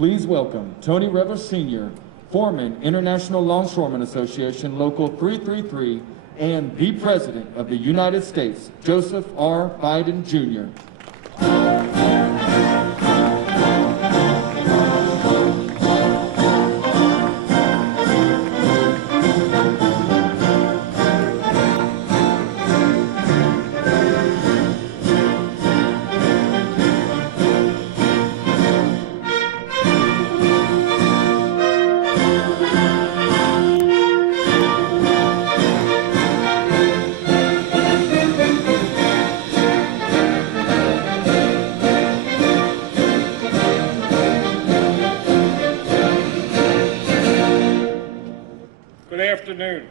Please welcome Tony Rebel Sr., Foreman, International Longshoremen Association, Local 333, and the President of the United States, Joseph R. Biden, Jr. Good afternoon.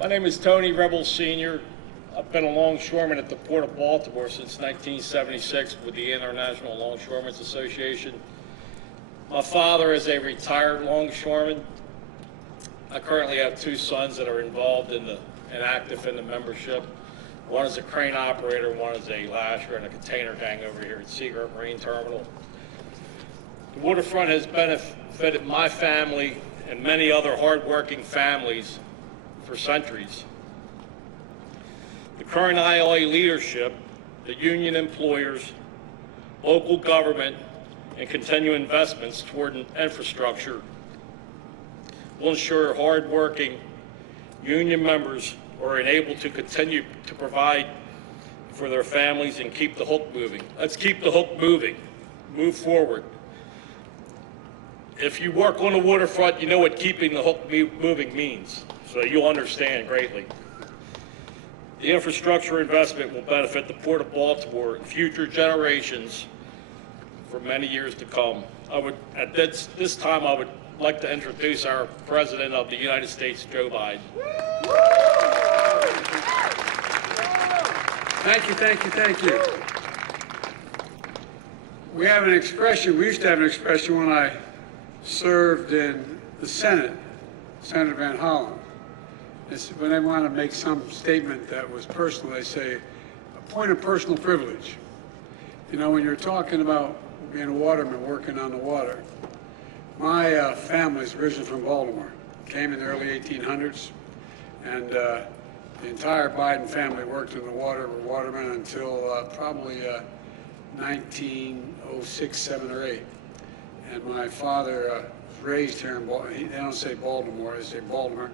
My name is Tony Rebel Sr. I've been a longshoreman at the Port of Baltimore since 1976 with the International Longshoremen's Association. My father is a retired longshoreman. I currently have two sons that are involved and active in the membership. One is a crane operator, one is a lasher in a container gang over here at Seagirt Marine Terminal. The waterfront has benefited my family and many other hardworking families for centuries. The current ILA leadership, the union employers, local government, and continued investments toward infrastructure will ensure hardworking union members are enabled to continue to provide for their families and keep the hook moving. Let's keep the hook moving, move forward. If you work on the waterfront, you know what keeping the hook moving means, so you'll understand greatly. The infrastructure investment will benefit the Port of Baltimore and future generations for many years to come. At this time, I would like to introduce our President of the United States, Joe Biden. Thank you, thank you, thank you. We have an expression, we used to have an expression when I served in the Senate, Senator Van Hollen. When they want to make some statement that was personal, they say, a point of personal privilege. You know, when you're talking about being a waterman working on the water, my family's originally from Baltimore, came in the early 1800s, and the entire Biden family worked in the water, were watermen until probably 1906, 7, or 8. And my father was raised here in Baltimore. They don't say Baltimore, they say Baltimore.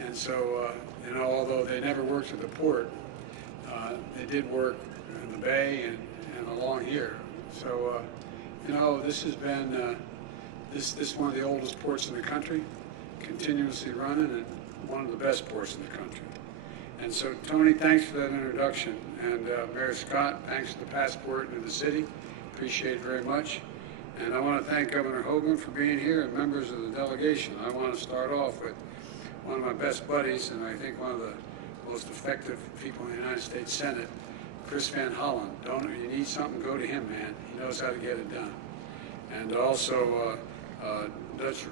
And so, you know, although they never worked at the port, they did work in the bay and along here. So, you know, this has been this is one of the oldest ports in the country, continuously running, and one of the best ports in the country. And so, Tony, thanks for that introduction. And Mayor Scott, thanks for the passport into the city. Appreciate it very much. And I want to thank Governor Hogan for being here and members of the delegation. I want to start off with one of my best buddies, and I think one of the most effective people in the United States Senate, Chris Van Hollen. You need something, go to him, man. He knows how to get it done. And also Dutch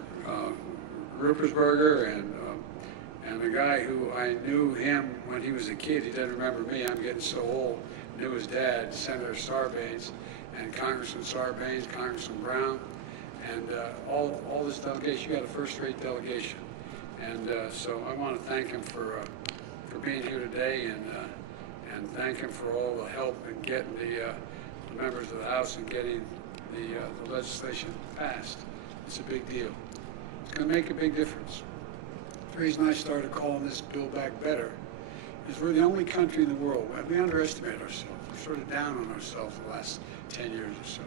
Ruppersberger and a guy who I knew him when he was a kid. He doesn't remember me. I'm getting so old. Knew his dad, Senator Sarbanes, and Congressman Sarbanes, Congressman Brown, and all this delegation. You got a first-rate delegation, and so I want to thank him for being here today, and thank him for all the help in getting the members of the House and getting the legislation passed. It's a big deal. It's going to make a big difference. The reason I started calling this Build Back Better is we're the only country in the world. We underestimate ourselves. We're sort of down on ourselves the last 10 years or so.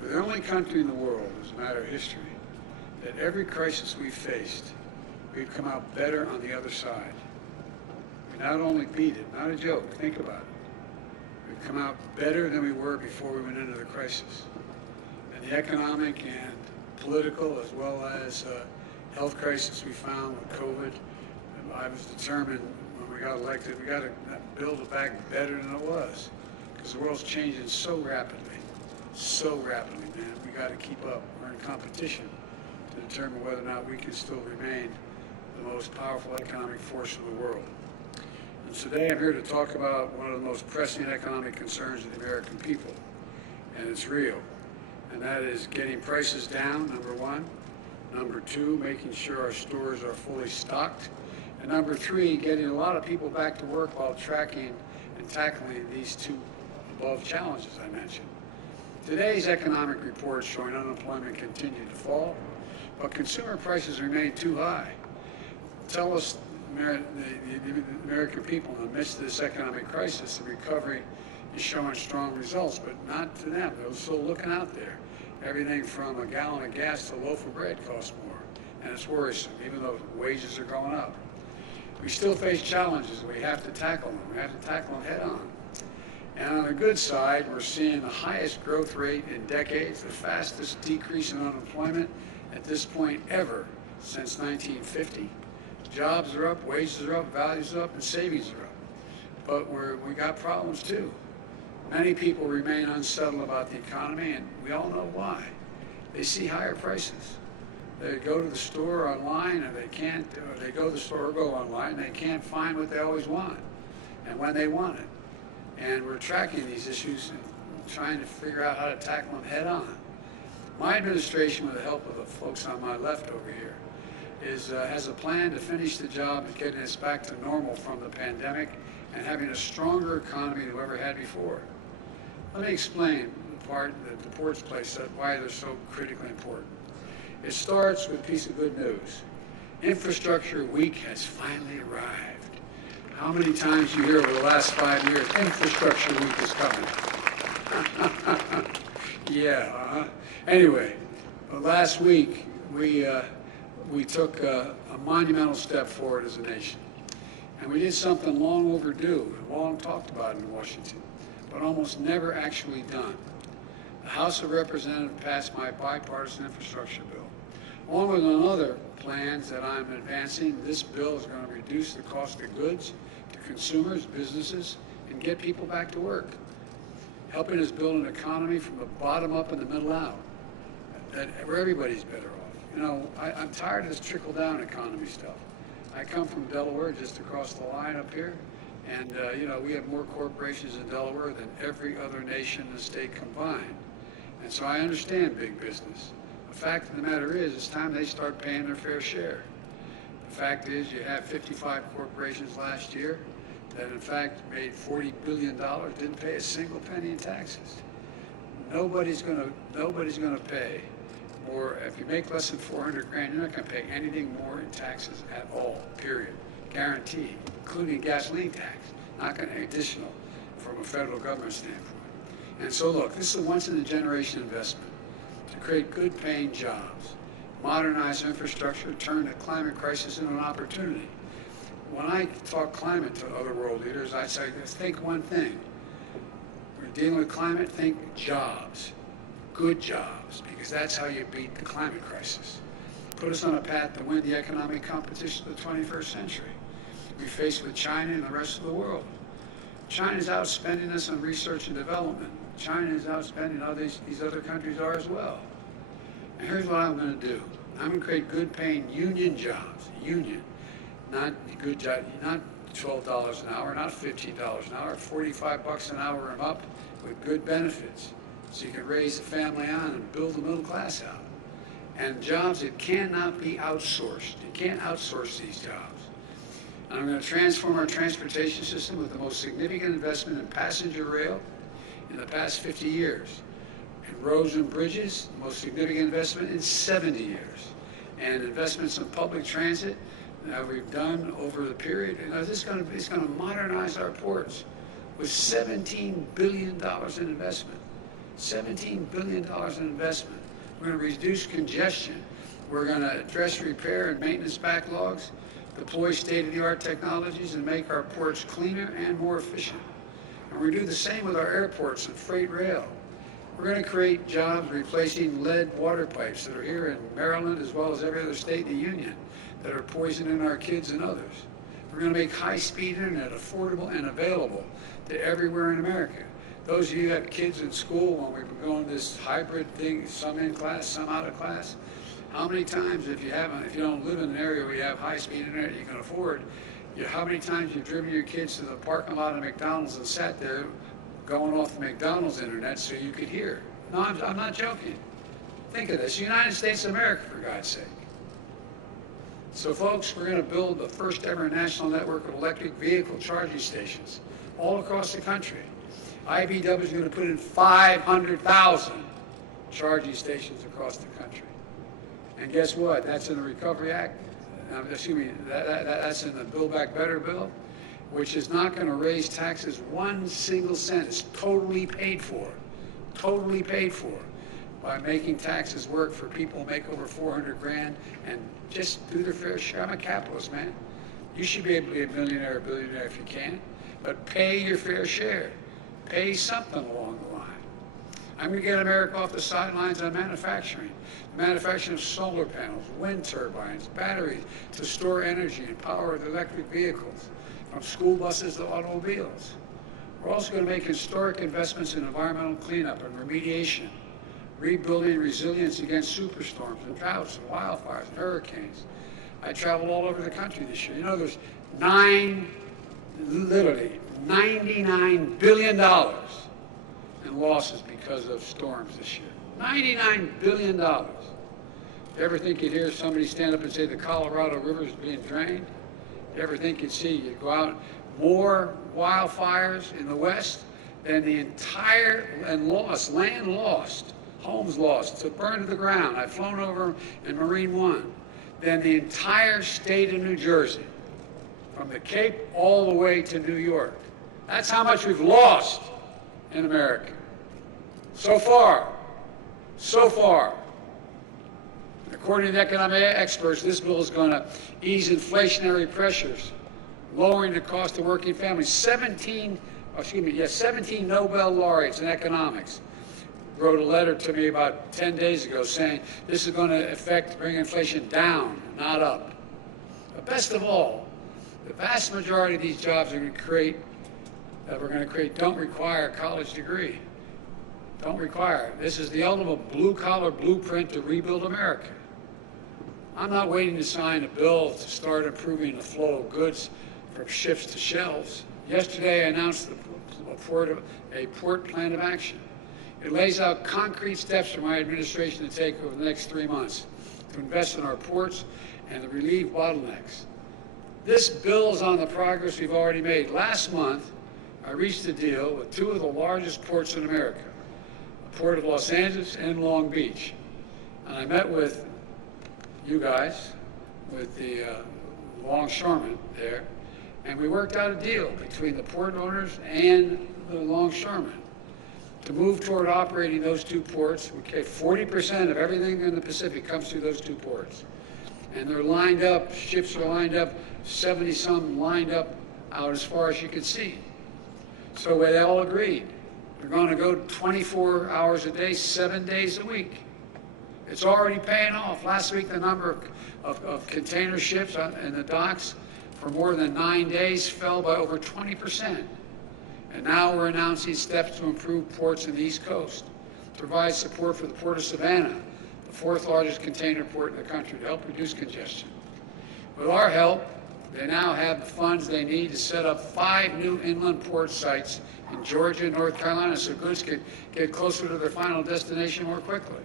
We're the only country in the world, as a matter of history, that every crisis we've faced, we've come out better on the other side. We not only beat it, not a joke, think about it. We've come out better than we were before we went into the crisis. And the economic and political, as well as health crisis we found with COVID, I was determined when we got elected, we got to build it back better than it was. Because the world's changing so rapidly, man. We got to keep up. We're in competition to determine whether or not we can still remain the most powerful economic force in the world. And today I'm here to talk about one of the most pressing economic concerns of the American people, and it's real. and that is getting prices down, number one. Number two, making sure our stores are fully stocked. And number three, getting a lot of people back to work while tracking and tackling these two above challenges I mentioned. Today's economic report showing unemployment continued to fall, but consumer prices remain too high. Tell us, the American people, in the midst of this economic crisis, the recovery is showing strong results, but not to them. They're still looking out there. Everything from a gallon of gas to a loaf of bread costs more, and it's worrisome, even though wages are going up. We still face challenges, and we have to tackle them. We have to tackle them head on. And on the good side, we're seeing the highest growth rate in decades, the fastest decrease in unemployment at this point ever since 1950. Jobs are up, wages are up, values are up, and savings are up. But we got problems too. Many people remain unsettled about the economy, and we all know why. They see higher prices. They go to the store online, and they can't, or they go to the store or go online, and they can't find what they always want and when they want it. And we're tracking these issues and trying to figure out how to tackle them head on. My administration, with the help of the folks on my left over here, has a plan to finish the job of getting us back to normal from the pandemic and having a stronger economy than we ever had before. Let me explain the part that the ports play, why they're so critically important. It starts with a piece of good news. Infrastructure Week has finally arrived. How many times you hear over the last 5 years, Infrastructure Week is coming? Yeah, Anyway, last week we took a monumental step forward as a nation. And we did something long overdue, long talked about in Washington, but almost never actually done. The House of Representatives passed my bipartisan infrastructure bill. Along with other plans that I'm advancing, this bill is going to reduce the cost of goods to consumers, businesses, and get people back to work, helping us build an economy from the bottom up and the middle out, where everybody's better off. You know, I'm tired of this trickle-down economy stuff. I come from Delaware, just across the line up here, and you know, we have more corporations in Delaware than every other nation in the state combined. And so I understand big business. The fact of the matter is, it's time they start paying their fair share. The fact is, you have 55 corporations last year that in fact made $40 billion, didn't pay a single penny in taxes. Nobody's gonna pay more. If you make less than 400 grand, you're not gonna pay anything more in taxes at all, period. Guaranteed, including gasoline tax, not gonna additional from a federal government standpoint. And so look, this is a once-in-a-generation investment to create good paying jobs, modernize infrastructure, turn the climate crisis into an opportunity. When I talk climate to other world leaders, I say, think one thing. We're dealing with climate, think jobs, good jobs, because that's how you beat the climate crisis. Put us on a path to win the economic competition of the 21st century. We face with China and the rest of the world. China's outspending us on research and development. China is outspending how these other countries are as well. And here's what I'm going to do. I'm going to create good paying union jobs, not good job, not $12 an hour, not $15 an hour, $45 an hour and up with good benefits. So you can raise the family on and build the middle class out. And jobs that cannot be outsourced. You can't outsource these jobs. And I'm going to transform our transportation system with the most significant investment in passenger rail in the past 50 years. In roads and bridges, the most significant investment in 70 years. And investments in public transit that we've done over the period. You know, it's going to modernize our ports with $17 billion in investment. $17 billion in investment. We're going to reduce congestion. We're going to address repair and maintenance backlogs, deploy state-of-the-art technologies, and make our ports cleaner and more efficient. And we're going to do the same with our airports and freight rail. We're going to create jobs replacing lead water pipes that are here in Maryland as well as every other state in the union that are poisoning our kids and others. We're going to make high-speed internet affordable and available to everywhere in America. Those of you who have kids in school, when we've been going this hybrid thing, some in class, some out of class, how many times, if you don't live in an area where you have high-speed internet you can afford, how many times you've driven your kids to the parking lot of McDonald's and sat there going off the McDonald's internet so you could hear No, I'm not joking. Think of this, United States of America, for God's sake. So folks, we're going to build the first ever national network of electric vehicle charging stations all across the country. IBW is going to put in 500,000 charging stations across the country. And guess what? That's in the Recovery Act. That's in the Build Back Better bill, which is not going to raise taxes 1 single cent. It's totally paid for by making taxes work for people who make over 400 grand and just do their fair share. I'm a capitalist, man. You should be able to be a millionaire or billionaire if you can, but pay your fair share. Pay something along the line. I'm going to get America off the sidelines on manufacturing. Manufacturing of solar panels, wind turbines, batteries to store energy and power the electric vehicles, from school buses to automobiles. We're also going to make historic investments in environmental cleanup and remediation, rebuilding resilience against superstorms and droughts and wildfires and hurricanes. I traveled all over the country this year. You know, there's literally $99 billion in losses because of storms this year. $99 billion. You ever think you'd hear somebody stand up and say the Colorado River is being drained? You ever think you'd go out, more wildfires in the West than the entire, and lost, land lost, homes lost, to burn to the ground. I've flown over in Marine One, than the entire state of New Jersey, from the Cape all the way to New York. That's how much we've lost in America. So far. According to economic experts, this bill is going to ease inflationary pressures, lowering the cost of working families. 17 Nobel laureates in economics wrote a letter to me about 10 days ago saying this is going to bring inflation down, not up. But best of all, the vast majority of these jobs we're going to create don't require a college degree. Don't require it. This is the ultimate blue-collar blueprint to rebuild America. I'm not waiting to sign a bill to start improving the flow of goods from ships to shelves. Yesterday, I announced a port plan of action. It lays out concrete steps for my administration to take over the next 3 months to invest in our ports and to relieve bottlenecks. This builds on the progress we've already made. Last month, I reached a deal with 2 of the largest ports in America, the Port of Los Angeles and Long Beach. And I met with you guys, with the longshoremen there, and we worked out a deal between the port owners and the longshoremen to move toward operating those 2 ports. Okay, 40% of everything in the Pacific comes through those 2 ports. And they're lined up, ships are lined up, 70-some lined up out as far as you could see. So they all agreed. They're going to go 24 hours a day, 7 days a week. It's already paying off. Last week, the number of container ships in the docks for more than 9 days fell by over 20%. And now we're announcing steps to improve ports in the East Coast, to provide support for the Port of Savannah, the 4th largest container port in the country, to help reduce congestion. With our help, they now have the funds they need to set up 5 new inland port sites in Georgia and North Carolina so goods can get closer to their final destination more quickly.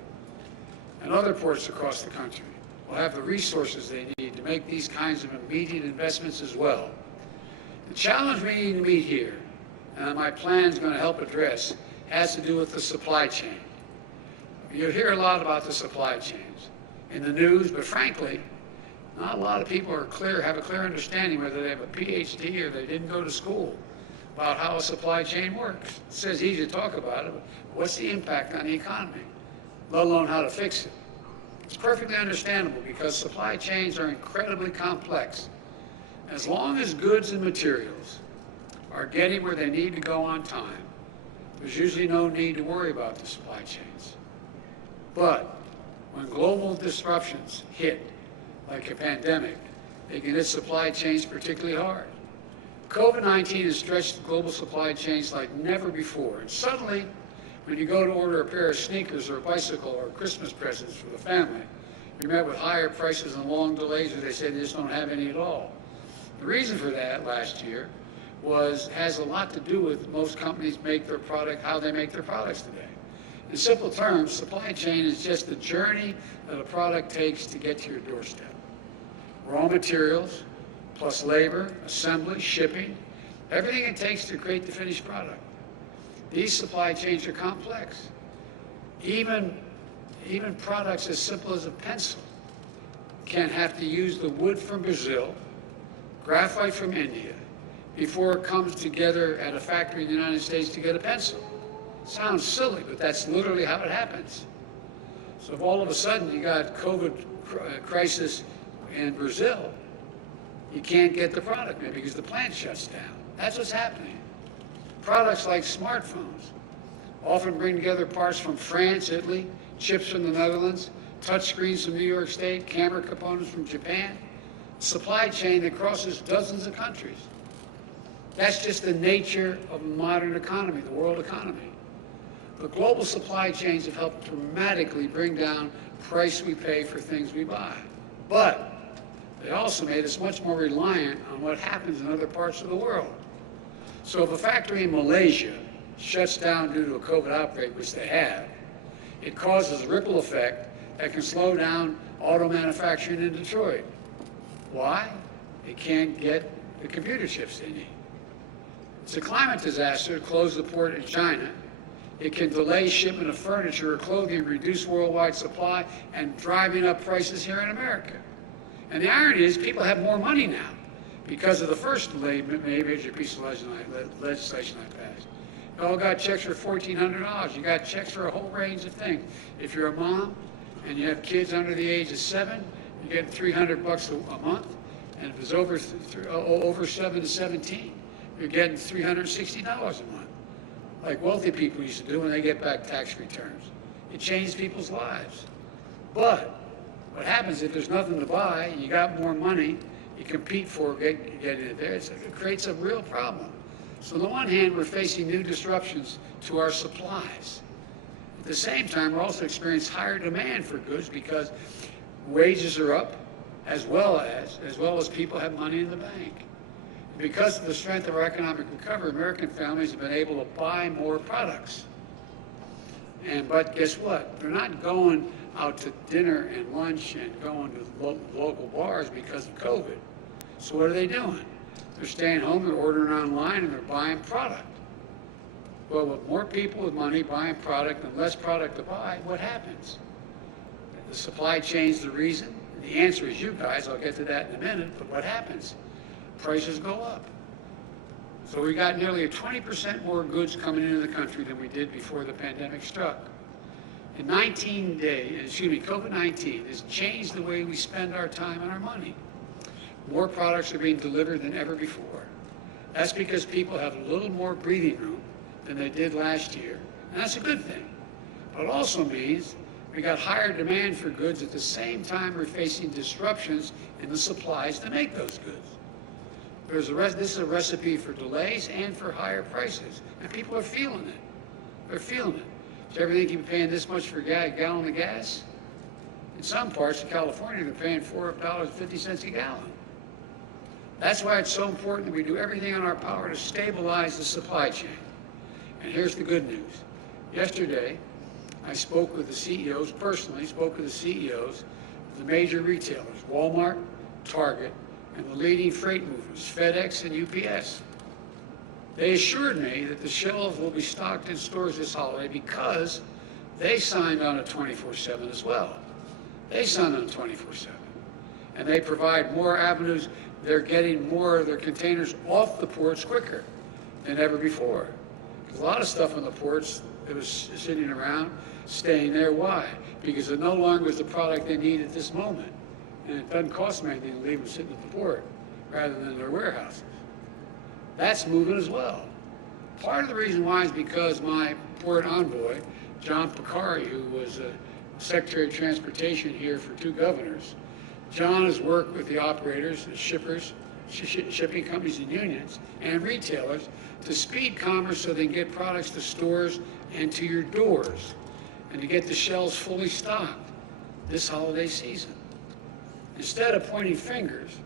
And other ports across the country will have the resources they need to make these kinds of immediate investments as well. The challenge we need to meet here, and my plan is going to help address, has to do with the supply chain. You hear a lot about the supply chains in the news, but frankly, not a lot of people have a clear understanding, whether they have a PhD or they didn't go to school, about how a supply chain works. It says easy to talk about it, but what's the impact on the economy, let alone how to fix it? It's perfectly understandable because supply chains are incredibly complex. As long as goods and materials are getting where they need to go on time, there's usually no need to worry about the supply chains. But when global disruptions hit, like a pandemic, they can hit supply chains particularly hard. COVID-19 has stretched global supply chains like never before. And suddenly, when you go to order a pair of sneakers or a bicycle or Christmas presents for the family, you're met with higher prices and long delays, or they say they just don't have any at all. The reason for that last year has a lot to do with most companies how they make their products today. In simple terms, supply chain is just the journey that a product takes to get to your doorstep. Raw materials, plus labor, assembly, shipping, everything it takes to create the finished product. These supply chains are complex. Even products as simple as a pencil can have to use the wood from Brazil, graphite from India, before it comes together at a factory in the United States to get a pencil. Sounds silly, but that's literally how it happens. So if all of a sudden you got COVID crisis in Brazil, you can't get the product maybe because the plant shuts down. That's what's happening. Products like smartphones often bring together parts from France, Italy, chips from the Netherlands, touch screens from New York State, camera components from Japan, supply chain that crosses dozens of countries. That's just the nature of the modern economy, the world economy. The global supply chains have helped dramatically bring down the price we pay for things we buy. But they also made us much more reliant on what happens in other parts of the world. So if a factory in Malaysia shuts down due to a COVID outbreak, which they have, it causes a ripple effect that can slow down auto manufacturing in Detroit. Why? They can't get the computer chips they need. It's a climate disaster to close the port in China. It can delay shipment of furniture or clothing, reduce worldwide supply, and driving up prices here in America. And the irony is people have more money now because of the first major piece of legislation I passed. You all got checks for $1,400. You got checks for a whole range of things. If you're a mom and you have kids under the age of 7, you get $300 a month. And if it's over 7 to 17, you're getting $360 a month, like wealthy people used to do when they get back tax returns. It changed people's lives. But what happens if there's nothing to buy, you got more money, you compete for getting it there, it creates a real problem. So on the one hand, we're facing new disruptions to our supplies. At the same time, we're also experiencing higher demand for goods because wages are up, as well as people have money in the bank. Because of the strength of our economic recovery, American families have been able to buy more products. But guess what? They're not going out to dinner and lunch and going to local bars because of COVID. So what are they doing? They're staying home, they're ordering online, and they're buying product. Well, with more people with money buying product and less product to buy, what happens? The supply chain's the reason. The answer is you guys. I'll get to that in a minute. But what happens? Prices go up. So we got nearly 20% more goods coming into the country than we did before the pandemic struck. In 19 days, COVID-19 has changed the way we spend our time and our money. More products are being delivered than ever before. That's because people have a little more breathing room than they did last year, and that's a good thing. But it also means we got higher demand for goods at the same time we're facing disruptions in the supplies to make those goods. This is a recipe for delays and for higher prices, and people are feeling it. They're feeling it. Does everything keep paying this much for a gallon of gas? In some parts of California, they're paying $4.50 a gallon. That's why it's so important that we do everything in our power to stabilize the supply chain. And here's the good news. Yesterday, I spoke with the CEOs, personally spoke with the CEOs of the major retailers, Walmart, Target, and the leading freight movers, FedEx and UPS. They assured me that the shelves will be stocked in stores this holiday because they signed on a 24/7 as well. They signed on a 24/7. And they provide more avenues. They're getting more of their containers off the ports quicker than ever before. There's a lot of stuff on the ports that was sitting around, staying there. Why? Because it no longer is the product they need at this moment. And it doesn't cost them anything to leave them sitting at the port rather than their warehouses. That's moving as well. Part of the reason why is because my port envoy, John Picari, who was Secretary of Transportation here for 2 governors, John has worked with the operators, the shippers, shipping companies and unions, and retailers to speed commerce so they can get products to stores and to your doors and to get the shelves fully stocked this holiday season. Instead of pointing fingers,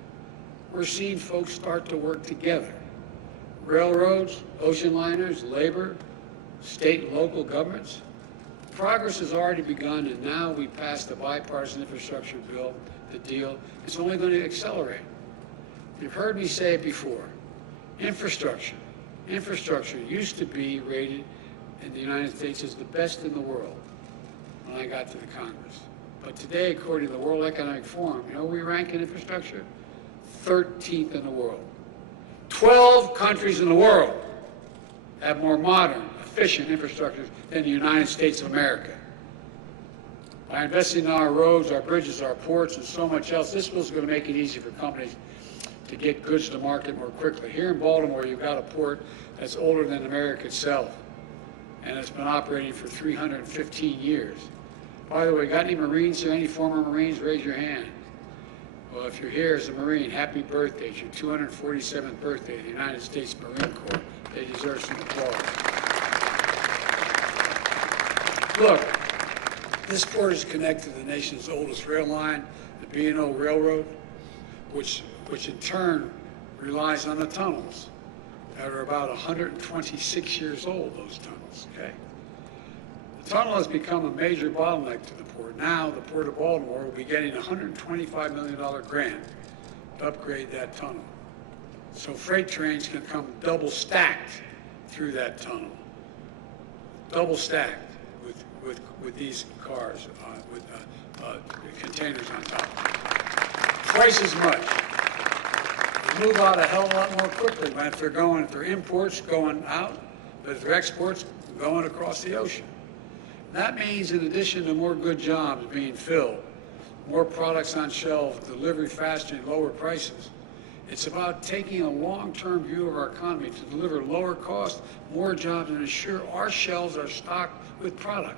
we're seeing folks start to work together. Railroads, ocean liners, labor, state and local governments, Progress has already begun, and now we passed the bipartisan infrastructure bill, the deal. It's only going to accelerate. You've heard me say it before. Infrastructure used to be rated in the United States as the best in the world when I got to the Congress. But today, according to the World Economic Forum, you know where we rank in infrastructure? 13th in the world. 12 countries in the world have more modern, efficient infrastructure than the United States of America. By investing in our roads, our bridges, our ports, and so much else, this bill is going to make it easy for companies to get goods to market more quickly. Here in Baltimore, you've got a port that's older than America itself, and it's been operating for 315 years. By the way, got any Marines here? Any former Marines? Raise your hand. Well, if you're here as a Marine, happy birthday. It's your 247th birthday of the United States Marine Corps. They deserve some applause. Look, this port is connected to the nation's oldest rail line, the B&O Railroad, which in turn relies on the tunnels that are about 126 years old, those tunnels, okay? The tunnel has become a major bottleneck to the port. Now, the Port of Baltimore will be getting a $125 million grant to upgrade that tunnel. So freight trains can come double stacked through that tunnel. Double stacked with these cars, with containers on top. Twice as much. They move out a hell of a lot more quickly if they're imports going out, but if they're exports going across the ocean. That means in addition to more good jobs being filled, more products on shelves, delivery faster and lower prices, it's about taking a long-term view of our economy to deliver lower cost, more jobs, and ensure our shelves are stocked with product.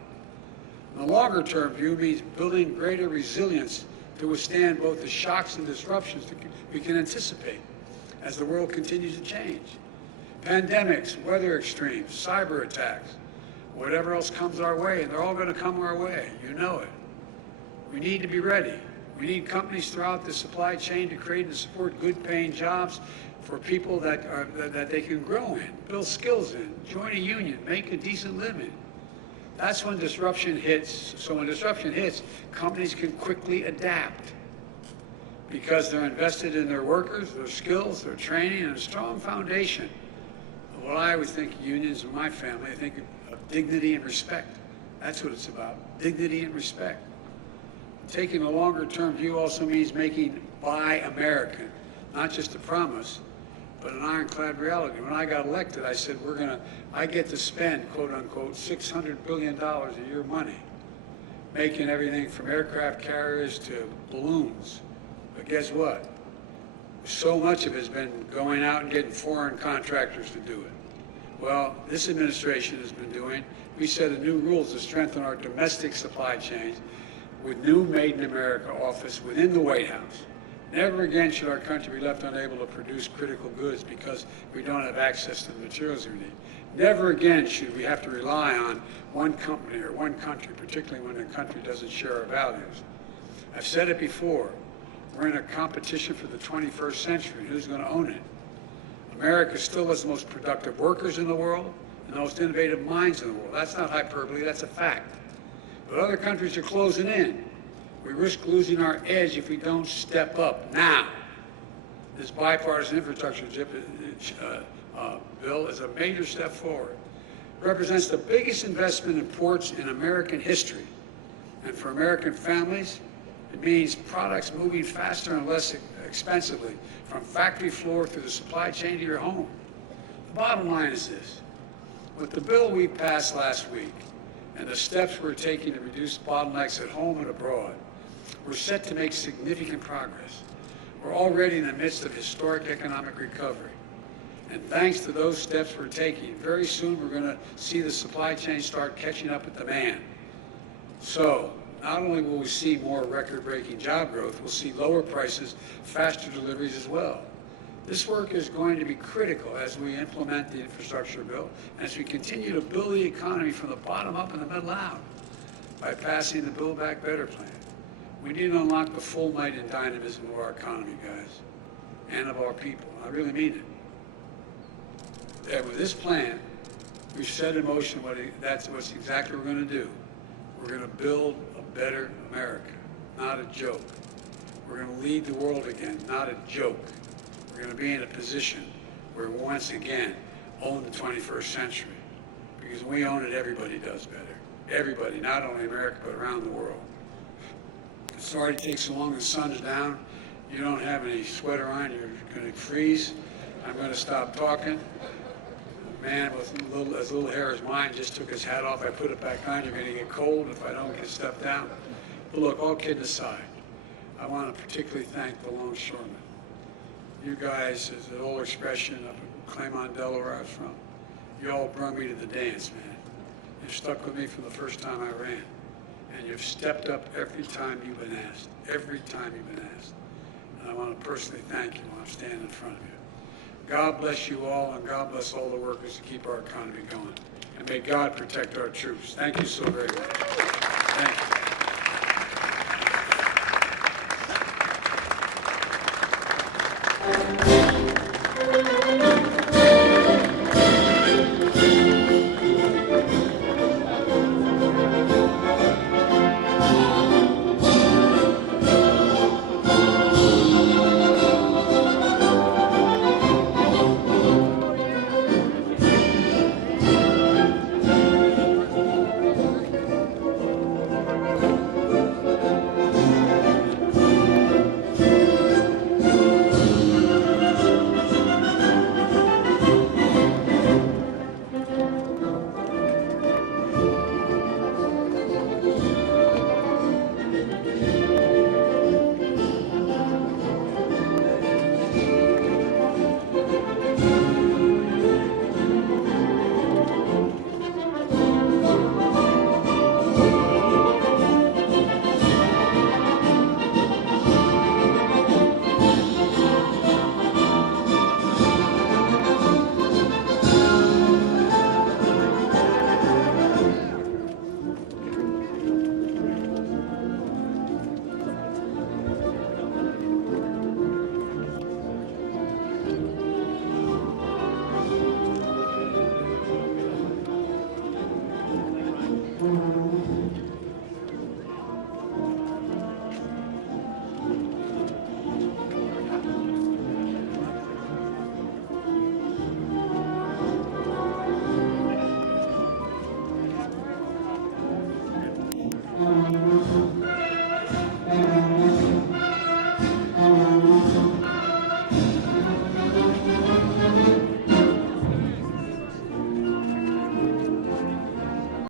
The longer-term view means building greater resilience to withstand both the shocks and disruptions that we can anticipate as the world continues to change. Pandemics, weather extremes, cyber attacks, whatever else comes our way, and they're all going to come our way. You know it. We need to be ready. We need companies throughout the supply chain to create and support good-paying jobs for people that they can grow in, build skills in, join a union, make a decent living. That's when disruption hits. So when disruption hits, companies can quickly adapt because they're invested in their workers, their skills, their training, and a strong foundation of what I always think unions in my family, I think of dignity and respect. That's what it's about, dignity and respect. Taking a longer-term view also means making Buy American, not just a promise, but an ironclad reality. When I got elected, I said, I get to spend, quote unquote, $600 billion a year money, making everything from aircraft carriers to balloons. But guess what? So much of it has been going out and getting foreign contractors to do it. Well, this administration has been doing, we set a new rules to strengthen our domestic supply chains with new Made in America office within the White House. Never again should our country be left unable to produce critical goods because we don't have access to the materials we need. Never again should we have to rely on one company or one country, particularly when a country doesn't share our values. I've said it before, we're in a competition for the 21st century. Who's going to own it? America still has the most productive workers in the world and the most innovative minds in the world. That's not hyperbole, that's a fact. But other countries are closing in. We risk losing our edge if we don't step up now. This bipartisan infrastructure bill is a major step forward. It represents the biggest investment in ports in American history. And for American families, it means products moving faster and less expensively from factory floor through the supply chain to your home. The bottom line is this. With the bill we passed last week and the steps we're taking to reduce bottlenecks at home and abroad, we're set to make significant progress. We're already in the midst of historic economic recovery. And thanks to those steps we're taking, very soon we're going to see the supply chain start catching up with demand. So, not only will we see more record-breaking job growth, we'll see lower prices, faster deliveries as well. This work is going to be critical as we implement the infrastructure bill, and as we continue to build the economy from the bottom up and the middle out by passing the Build Back Better plan. We need to unlock the full might and dynamism of our economy, guys, and of our people. I really mean it. And with this plan, we've set in motion what's exactly what we're going to do. We're going to build a better America, not a joke. We're going to lead the world again, not a joke. We're going to be in a position where we once again own the 21st century. Because when we own it, everybody does better. Everybody, not only America, but around the world. Sorry it takes so long, the sun's down. You don't have any sweater on, you're going to freeze. I'm going to stop talking. A man with as little hair as mine just took his hat off. I put it back on. You're going to get cold if I don't get stuff down. But look, all kidding aside, I want to particularly thank the longshoremen. You guys, as an old expression up in Claymont, Delaware, I was from, you all brought me to the dance, man. You stuck with me from the first time I ran. And you've stepped up every time you've been asked. Every time you've been asked. And I want to personally thank you while I'm standing in front of you. God bless you all, and God bless all the workers to keep our economy going. And may God protect our troops. Thank you so very much. Thank you.